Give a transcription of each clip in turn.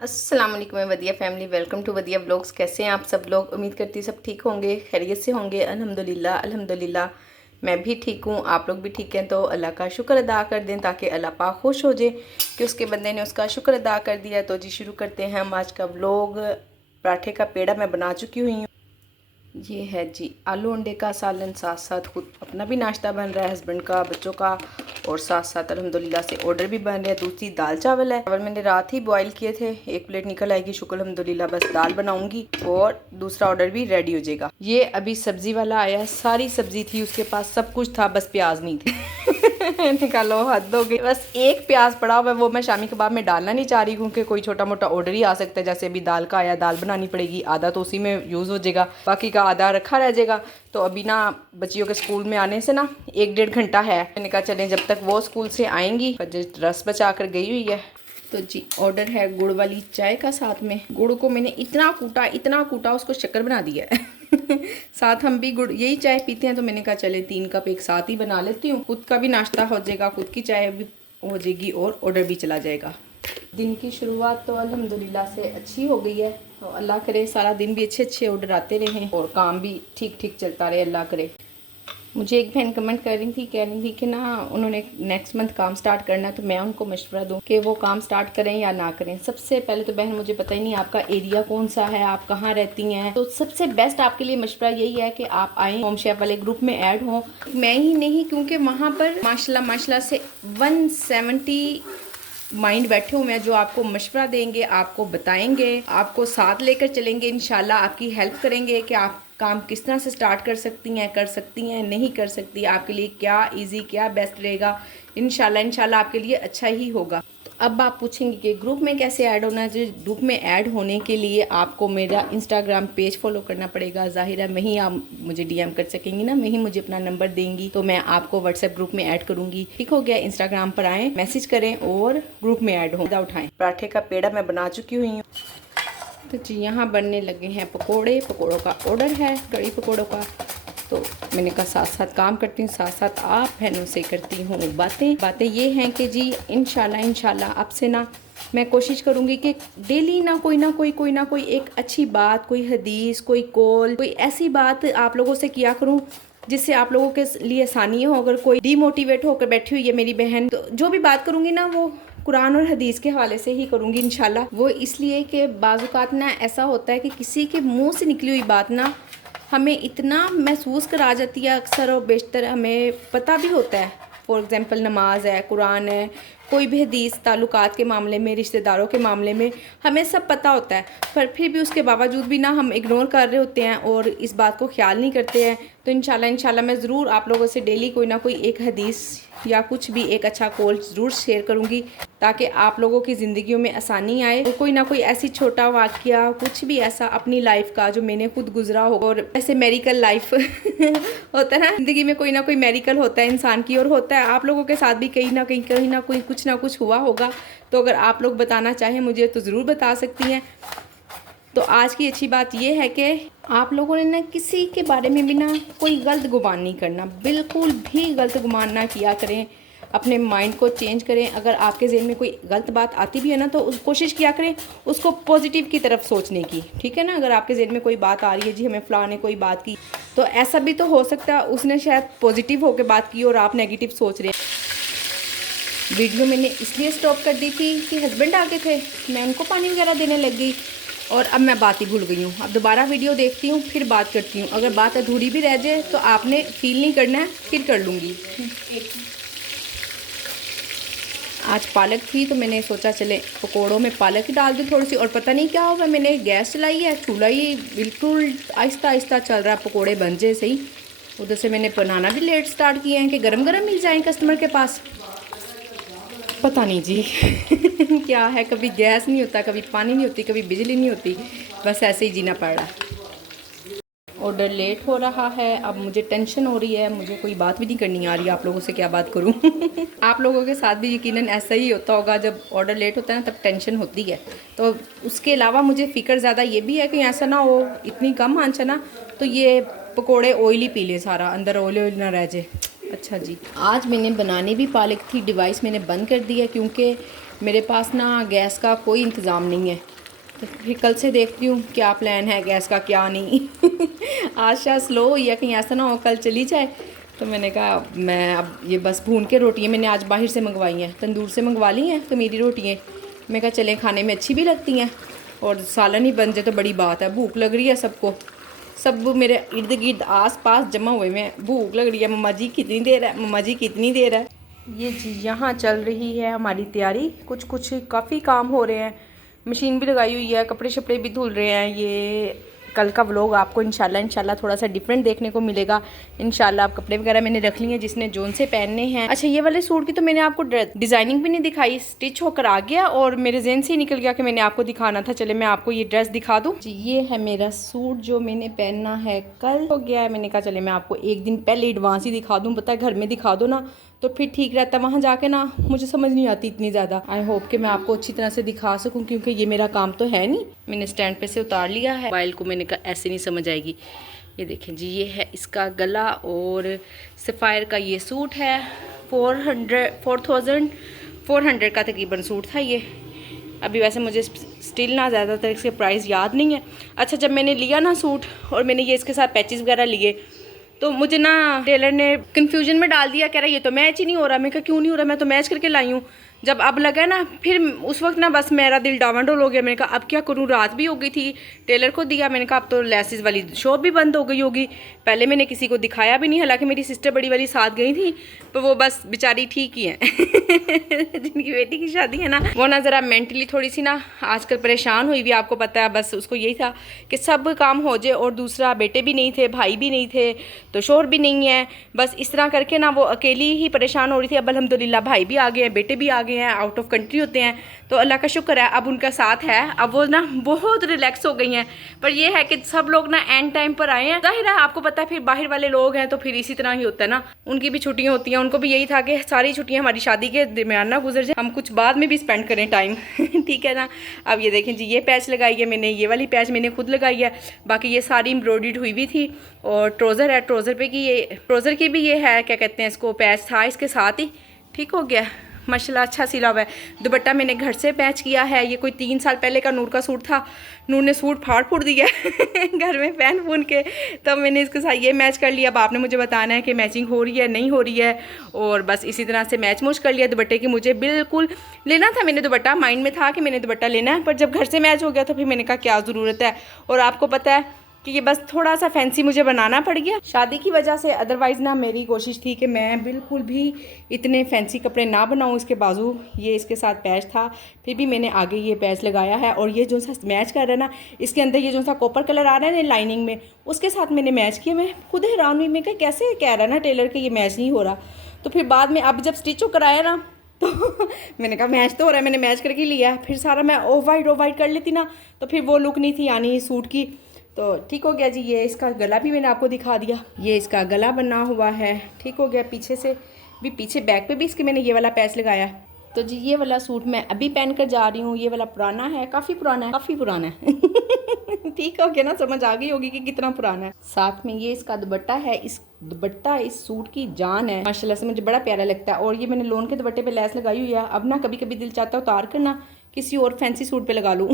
अस्सलाम वालेकुम वदिया family, welcome to वदिया blogs. कैसे हैं आप सब लोग? उम्मीद करती सब ठीक होंगे, खैरियत से होंगे। अल्हम्दुलिल्लाह अल्हम्दुलिल्लाह मैं भी ठीक हूँ, आप लोग भी ठीक हैं। तो अल्लाह का शुक्र अदा कर दें ताकि अल्लाह पाक खुश हो जाए कि उसके बंदे ने उसका शुक्र अदा कर दिया। तो जी शुरू करते हैं हम आज का व्लॉग। पराठे का पेड़ा मैं बना चुकी हुई हूँ। ये है जी आलू अंडे का सालन, साथ साथ खुद अपना भी नाश्ता बन रहा है, हस्बैंड का, बच्चों का, और साथ साथ अल्हम्दुलिल्लाह से ऑर्डर भी बन रहे हैं। दूसरी दाल चावल है। चावल मैंने रात ही बॉईल किए थे, एक प्लेट निकल आएगी शुक्र अल्हम्दुलिल्लाह। बस दाल बनाऊंगी और दूसरा ऑर्डर भी रेडी हो जाएगा। ये अभी सब्जी वाला आया है, सारी सब्जी थी उसके पास, सब कुछ था, बस प्याज नहीं थे। निकालो, हद हो गई। बस एक प्याज पड़ा हुआ है, वो मैं शामी कबाब में डालना नहीं चाह रही क्योंकि कोई छोटा मोटा ऑर्डर ही आ सकता है। जैसे अभी दाल का आया, दाल बनानी पड़ेगी, आधा तो उसी में यूज़ हो जाएगा, बाकी का आधा रखा रह जाएगा। तो अभी ना बच्चियों के स्कूल में आने से ना 1-1.5 घंटा है। मैंने कहा चलें जब तक वो स्कूल से आएंगी, रस बचा कर गई हुई है। तो जी ऑर्डर है गुड़ वाली चाय का। साथ में गुड़ को मैंने इतना कूटा उसको शक्कर बना दिया है। साथ हम भी गुड़ यही चाय पीते हैं, तो मैंने कहा चले 3 कप एक साथ ही बना लेती हूँ। खुद का भी नाश्ता हो जाएगा, खुद की चाय भी हो जाएगी और ऑर्डर भी चला जाएगा। दिन की शुरुआत तो अल्हम्दुलिल्लाह से अच्छी हो गई है। तो अल्लाह करे सारा दिन भी अच्छे अच्छे ऑर्डर आते रहें और काम भी ठीक ठीक चलता रहे, अल्लाह करे। मुझे एक बहन कमेंट कर रही थी, कह रही थी कि ना उन्होंने नेक्स्ट मंथ काम स्टार्ट करना है, तो मैं उनको मशवरा दूं कि वो काम स्टार्ट करें या ना करें। सबसे पहले तो बहन मुझे पता ही नहीं आपका एरिया कौन सा है, आप कहाँ रहती हैं। तो सबसे बेस्ट आपके लिए मशवरा यही है कि आप आएँ, होम शेफ वाले ग्रुप में ऐड हों। मैं ही नहीं, क्योंकि वहाँ पर माशाल्लाह से 170 माइंड बैठे हुए हैं जो आपको मशवरा देंगे, आपको बताएंगे, आपको साथ लेकर चलेंगे, इंशाल्लाह आपकी हेल्प करेंगे कि आप काम किस तरह से स्टार्ट कर सकती हैं, नहीं कर सकती, आपके लिए क्या इजी, क्या बेस्ट रहेगा। इंशाल्लाह आपके लिए अच्छा ही होगा। तो अब आप पूछेंगे कि ग्रुप में कैसे ऐड होना है। जो ग्रुप में ऐड होने के लिए आपको मेरा इंस्टाग्राम पेज फॉलो करना पड़ेगा। ज़ाहिर है वहीं आप मुझे डीएम कर सकेंगी ना, वहीं मुझे अपना नंबर देंगी तो मैं आपको व्हाट्सएप ग्रुप में ऐड करूंगी। ठीक हो गया? इंस्टाग्राम पर आएँ, मैसेज करें और ग्रुप में ऐड हो। उठाएं। पराठे का पेड़ा मैं बना चुकी हुई हूँ। तो जी यहाँ बनने लगे हैं पकोड़े। पकोड़ों का ऑर्डर है, कड़ी पकोड़ों का। तो मैंने कहा साथ साथ काम करती हूँ, साथ साथ आप बहनों से करती हूँ बातें ये हैं कि जी इंशाल्लाह अब से ना मैं कोशिश करूँगी कि डेली ना कोई एक अच्छी बात, कोई हदीस, कोई कॉल, कोई ऐसी बात आप लोगों से किया करूँ जिससे आप लोगों के लिए आसानी हो। अगर कोई डीमोटिवेट होकर बैठी हुई है मेरी बहन, तो जो भी बात करूँगी ना वो कुरान और हदीस के हवाले से ही करूँगी इंशाल्लाह। वो इसलिए कि बाज़ ना ऐसा होता है कि किसी के मुंह से निकली हुई बात ना हमें इतना महसूस करा जाती है, अक्सर और बेशतर हमें पता भी होता है। फॉर एग्ज़ाम्पल नमाज है, कुरान है, कोई भी हदीस, ताल्लुकात के मामले में, रिश्तेदारों के मामले में हमें सब पता होता है, पर फिर भी उसके बावजूद भी ना हम इग्नोर कर रहे होते हैं और इस बात को ख्याल नहीं करते हैं। तो इंशाल्लाह मैं ज़रूर आप लोगों से डेली कोई ना कोई एक हदीस या कुछ भी एक अच्छा कॉल ज़रूर शेयर करूँगी ताकि आप लोगों की ज़िंदगियों में आसानी आए। और कोई ना कोई ऐसी छोटा वाक़या, कुछ भी ऐसा अपनी लाइफ का जो मैंने खुद गुजरा हो, और ऐसे मेरिकल लाइफ होता है ना, ज़िंदगी में कोई ना कोई मेरिकल होता है इंसान की, और होता है आप लोगों के साथ भी कहीं ना कहीं कुछ ना कुछ हुआ होगा। तो अगर आप लोग बताना चाहें मुझे तो ज़रूर बता सकती हैं। तो आज की अच्छी बात यह है कि आप लोगों ने ना किसी के बारे में भी ना कोई गलत गुमान नहीं करना, बिल्कुल भी गलत गुमान ना किया करें। अपने माइंड को चेंज करें। अगर आपके जहन में कोई गलत बात आती भी है ना, तो कोशिश किया करें उसको पॉजिटिव की तरफ सोचने की। ठीक है ना? अगर आपके जहन में कोई बात आ रही है, जी हमें फ़लाँ ने कोई बात की, तो ऐसा भी तो हो सकता है उसने शायद पॉजिटिव होकर बात की और आप नेगेटिव सोच रहे हैं। वीडियो मैंने इसलिए स्टॉप कर दी थी कि हस्बैंड आ गए थे, मैं उनको पानी वगैरह देने लग गई और अब मैं बात ही भूल गई हूँ। अब दोबारा वीडियो देखती हूँ, फिर बात करती हूँ। अगर बात अधूरी भी रह जाए तो आपने फील नहीं करना है, फिर कर लूँगी। आज पालक थी तो मैंने सोचा चले पकोड़ों में पालक ही डाल दूँ थोड़ी सी। और पता नहीं क्या होगा, मैंने गैस चलाई है, चूल्हा ही बिल्कुल आहिस्ता आहिस्ता चल रहा है, पकोड़े बन जाए सही। उधर से मैंने बनाना भी लेट स्टार्ट किए हैं कि गरम गरम मिल जाएं कस्टमर के पास। पता नहीं जी क्या है, कभी गैस नहीं होता, कभी पानी नहीं होती, कभी बिजली नहीं होती, बस ऐसे ही जीना पड़ रहा है। ऑर्डर लेट हो रहा है, अब मुझे टेंशन हो रही है, मुझे कोई बात भी नहीं करनी आ रही है, आप लोगों से क्या बात करूं। आप लोगों के साथ भी यकीनन ऐसा ही होता होगा, जब ऑर्डर लेट होता है ना तब टेंशन होती है। तो उसके अलावा मुझे फ़िक्र ज़्यादा ये भी है कि ऐसा ना हो, इतनी कम आंच है ना तो ये पकोड़े ऑयली पी ले, सारा अंदर ऑयल ना रह जाए। अच्छा जी, आज मैंने बनानी भी पालक थी, डिवाइस मैंने बंद कर दिया क्योंकि मेरे पास ना गैस का कोई इंतज़ाम नहीं है, तो फिर कल से देखती हूँ क्या प्लान है गैस का क्या नहीं। आज शायद स्लो हुई है, कहीं ऐसा ना हो कल चली जाए। तो मैंने कहा मैं अब ये बस भून के रोटियाँ मैंने आज बाहर से मंगवाई हैं, तंदूर से मंगवा ली हैं कमीरी रोटियाँ। मैं कहा चलें खाने में अच्छी भी लगती हैं और सालन ही बन जाए तो बड़ी बात है। भूख लग रही है सबको, सब मेरे इर्द गिर्द आस पास जमा हुए में भूख लग रही है। मम्मा जी कितनी देर है, मम्मा जी कितनी देर है। ये जी यहाँ चल रही है हमारी तैयारी, कुछ कुछ काफ़ी काम हो रहे हैं, मशीन भी लगाई हुई है, कपड़े शपड़े भी धुल रहे हैं। ये कल का व्लॉग आपको इंशाल्लाह थोड़ा सा डिफरेंट देखने को मिलेगा। इंशाल्लाह आप कपड़े वगैरह मैंने रख लिए हैं जिसने जोन से पहनने हैं। अच्छा ये वाले सूट की तो मैंने आपको डिज़ाइनिंग भी नहीं दिखाई, स्टिच होकर आ गया और मेरे जेहन से ही निकल गया कि मैंने आपको दिखाना था। चले मैं आपको ये ड्रेस दिखा दूँ जी। ये है मेरा सूट जो मैंने पहनना है, कल हो गया है। मैंने कहा चले मैं आपको एक दिन पहले एडवांस ही दिखा दूँ, पता है घर में दिखा दो ना तो फिर ठीक रहता है, वहाँ जाके ना मुझे समझ नहीं आती इतनी ज़्यादा। आई होप कि मैं आपको अच्छी तरह से दिखा सकूँ क्योंकि ये मेरा काम तो है नहीं। मैंने स्टैंड पे से उतार लिया है मोबाइल को, मैंने कहा ऐसे नहीं समझ आएगी। ये देखें जी, ये है इसका गला और सफ़ायर का ये सूट है। 4400 का तकरीबन सूट था ये। अभी वैसे मुझे स्टिल ना ज़्यादातर इसके प्राइस याद नहीं है। अच्छा जब मैंने लिया ना सूट और मैंने ये इसके साथ पैचेस वगैरह लिए तो मुझे ना टेलर ने कंफ्यूजन में डाल दिया, कह रहा ये तो मैच ही नहीं हो रहा। मैं कहा क्यों नहीं हो रहा, मैं तो मैच करके लाई हूँ। जब अब लगा ना फिर उस वक्त ना बस मेरा दिल डावाडोल हो गया। मैंने कहा अब क्या करूँ, रात भी हो गई थी, टेलर को दिया। मैंने कहा अब तो लेसेस वाली शॉप भी बंद हो गई होगी। पहले मैंने किसी को दिखाया भी नहीं, हालांकि मेरी सिस्टर बड़ी वाली साथ गई थी तो वो बस बेचारी ठीक ही है। जिनकी बेटी की शादी है ना वो ना ज़रा मेंटली थोड़ी सी ना आजकल परेशान हुई भी, आपको पता है। बस उसको यही था कि सब काम हो जाए और दूसरा बेटे भी नहीं थे, भाई भी नहीं थे, तो शोहर भी नहीं है। बस इस तरह करके ना वो अकेली ही परेशान हो रही थी। अब अल्हम्दुलिल्लाह भाई भी आ गए हैं, बेटे भी आ गए हैं, आउट ऑफ कंट्री होते हैं तो अल्लाह का शुक्र है अब उनका साथ है। अब वो ना बहुत रिलैक्स हो गई हैं। पर ये है कि सब लोग ना एंड टाइम पर आए हैं। जाहिर है आपको पता है फिर बाहर वाले लोग हैं तो फिर इसी तरह ही होता है ना, उनकी भी छुट्टियां होती हैं। उनको भी यही था कि सारी छुट्टियां हमारी शादी के दरमियान ना गुजर जाए, हम कुछ बाद में भी स्पेंड करें टाइम। ठीक है ना। अब ये देखें जी, ये पैच लगाई है मैंने, ये वाली पैच मैंने खुद लगाई है, बाकी ये सारी एम्ब्रॉयडर्ड हुई भी थी। और ट्राउज़र है, ट्राउज़र पे की ये ट्राउज़र की भी ये है क्या कहते हैं इसको, पैच था इसके साथ ही, ठीक हो गया माशाल्लाह, अच्छा सिला हुआ है। दुपट्टा मैंने घर से पैच किया है, ये कोई 3 साल पहले का नूर का सूट था, नूर ने सूट फाड़ फूड़ दिया घर में पहन फून के, तब मैंने इसके साथ ये मैच कर लिया। अब आपने मुझे बताना है कि मैचिंग हो रही है नहीं हो रही है, और बस इसी तरह से मैच मूच कर लिया। दुपट्टे की मुझे बिल्कुल लेना था, मैंने दुपट्टा माइंड में था कि मैंने दुपट्टा लेना है, पर जब घर से मैच हो गया तो फिर मैंने कहा क्या ज़रूरत है। और आपको पता है कि ये बस थोड़ा सा फैंसी मुझे बनाना पड़ गया शादी की वजह से। अदरवाइज़ ना मेरी कोशिश थी कि मैं बिल्कुल भी इतने फैंसी कपड़े ना बनाऊं। इसके बाजू ये इसके साथ पैच था, फिर भी मैंने आगे ये पैच लगाया है। और ये जो सा मैच कर रहा है ना, इसके अंदर ये जो सा कॉपर कलर आ रहा है ना लाइनिंग में, उसके साथ मैंने मैच किया। मैं खुद हैरान हुई, मैं क्या कैसे कह रहा है ना टेलर के ये मैच नहीं हो रहा। तो फिर बाद में अब जब स्टिच होकर आया ना तो मैंने कहा मैच तो हो रहा है, मैंने मैच करके लिया। फिर सारा मैं ऑफ वाइट कर लेती ना तो फिर वो लुक नहीं थी यानी सूट की, तो ठीक हो गया जी। ये इसका गला भी मैंने आपको दिखा दिया, ये इसका गला बना हुआ है, ठीक हो गया। पीछे से भी, पीछे बैक पे भी इसके मैंने ये वाला पैच लगाया। तो जी ये वाला सूट मैं अभी पहन कर जा रही हूँ। ये वाला पुराना है, काफ़ी पुराना है ठीक हो गया ना, समझ आ गई होगी कि कितना पुराना है। साथ में ये इसका दुपट्टा है, इस दुपट्टा इस सूट की जान है माशाल्लाह से, मुझे बड़ा प्यारा लगता है। और ये मैंने लोन के दुपट्टे पे लैस लगाई हुई है। अब ना कभी कभी दिल चाहता है उतार कर ना किसी और फैंसी सूट पे लगा लूँ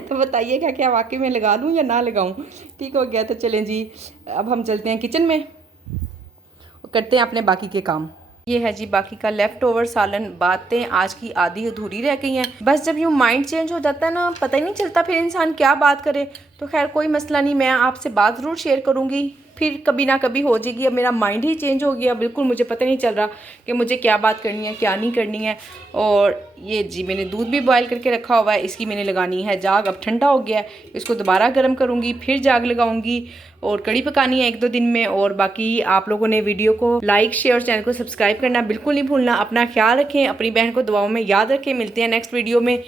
तो बताइए क्या क्या वाकई में लगा लूँ या ना लगाऊँ। ठीक हो गया, तो चलें जी अब हम चलते हैं किचन में और करते हैं अपने बाकी के काम। ये है जी बाकी का लेफ़्ट ओवर सालन। बातें आज की आधी अधूरी रह गई हैं। बस जब यूँ माइंड चेंज हो जाता है ना, पता ही नहीं चलता फिर इंसान क्या बात करे। तो खैर कोई मसला नहीं, मैं आपसे बात ज़रूर शेयर करूँगी, फिर कभी ना कभी हो जाएगी। अब मेरा माइंड ही चेंज हो गया, बिल्कुल मुझे पता नहीं चल रहा कि मुझे क्या बात करनी है क्या नहीं करनी है। और ये जी मैंने दूध भी बॉयल करके रखा हुआ है, इसकी मैंने लगानी है जाग। अब ठंडा हो गया है, इसको दोबारा गर्म करूँगी, फिर जाग लगाऊंगी और कड़ी पकानी है 1-2 दिन में। और बाकी आप लोगों ने वीडियो को लाइक शेयर और चैनल को सब्सक्राइब करना बिल्कुल नहीं भूलना। अपना ख्याल रखें, अपनी बहन को दुआओं में याद रखें। मिलते हैं नेक्स्ट वीडियो में।